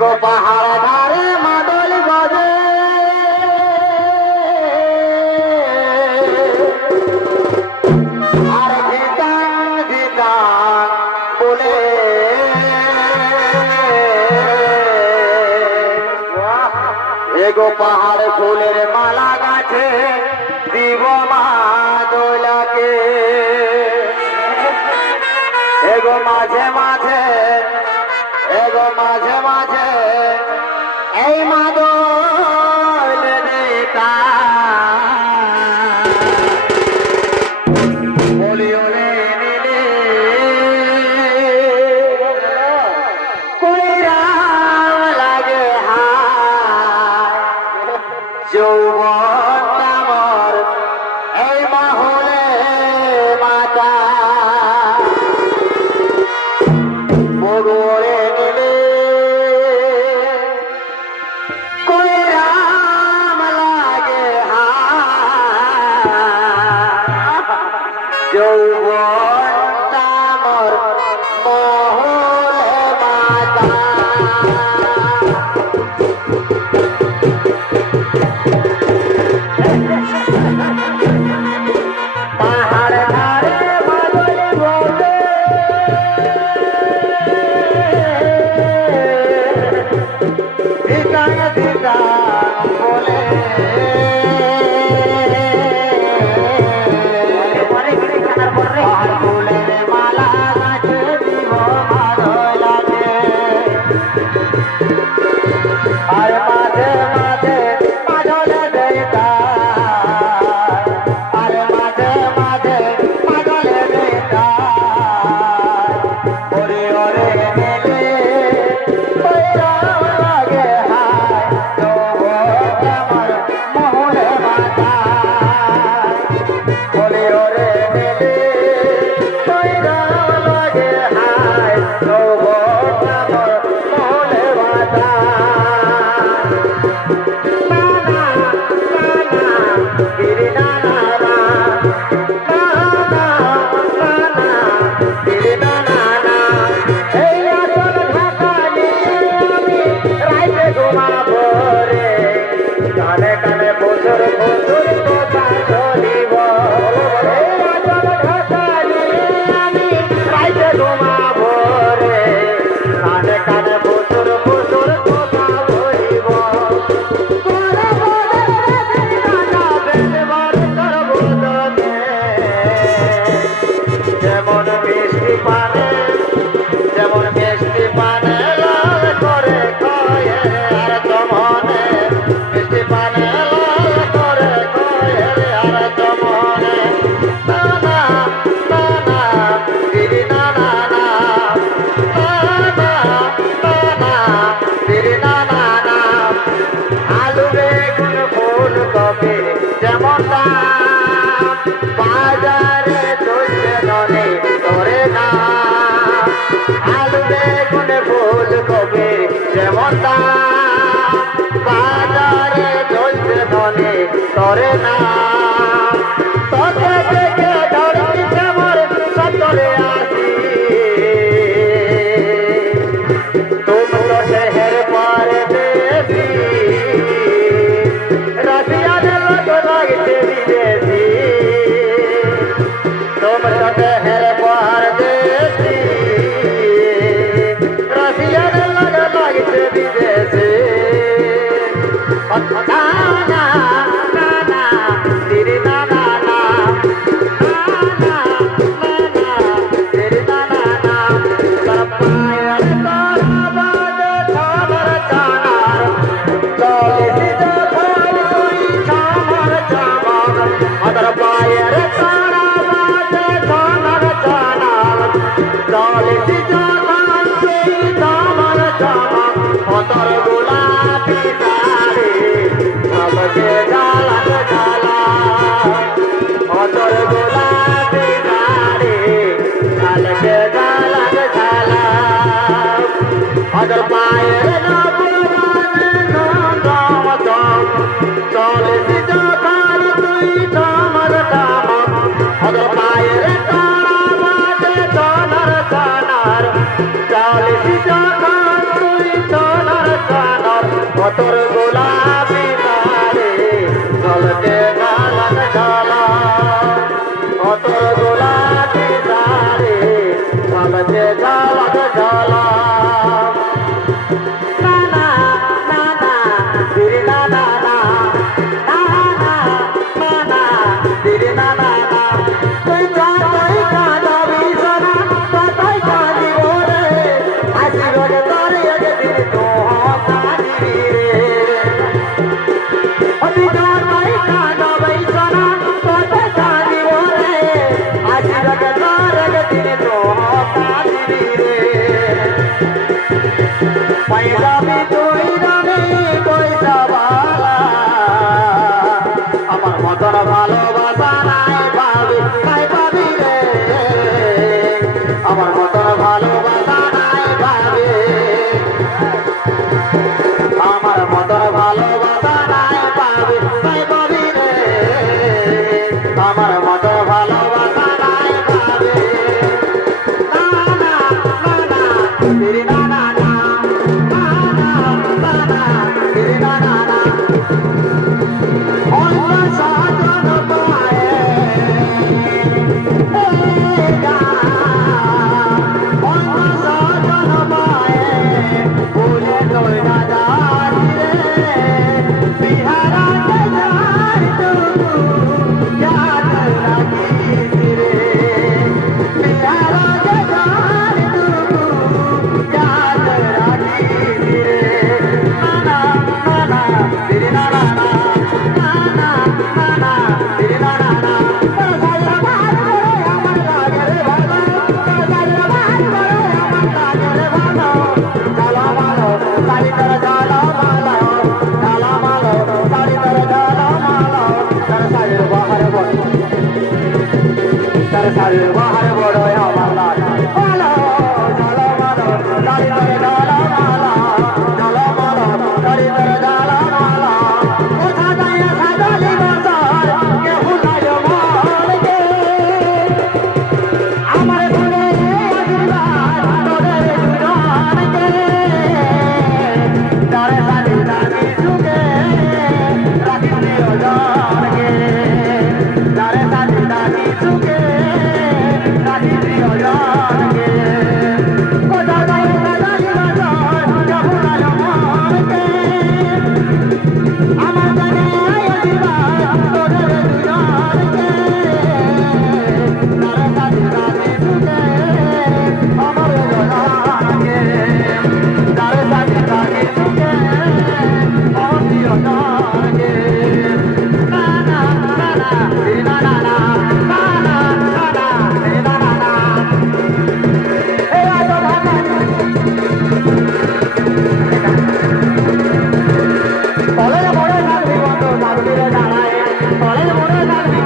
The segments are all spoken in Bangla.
গো পাহাড় ধারে মাদল বাজে আর গীতান গীতান বলে এগো পাহাড় ফুলের মালা গাছে দিব মাদলাকে এগো মাঝে মাঝে Joe বাজারে তুলছে ধরে ধরে না। আলু, বেগুনে ফুল কবে যেমন বাজারে তুলছে ধরে ধরে না। তোকে দেখে ধরছি যেমন সতরে Thank you. অদর পায়ের না বলবানে না দাম দাম চলে সে যা কাল তুই দামর দাম অদর পায়ের কানা বাজে দানার কানার। চলে সে যা কাল তুই দানার কানার। অতর গোলাপি মারে গলকে মাতা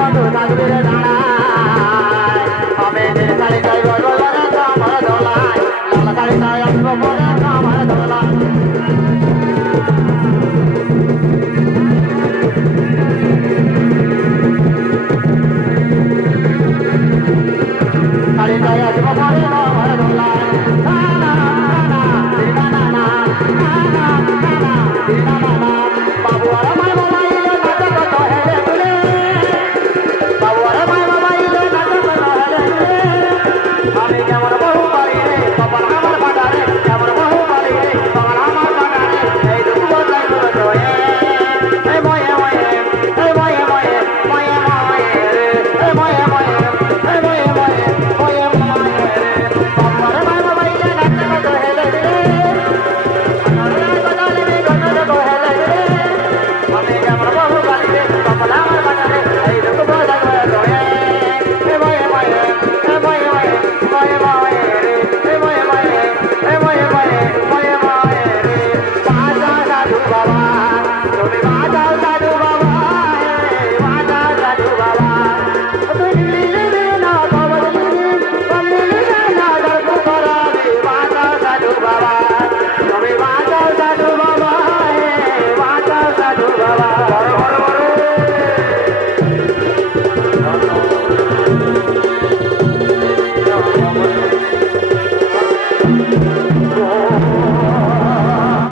কত থাকবে দাঁড়া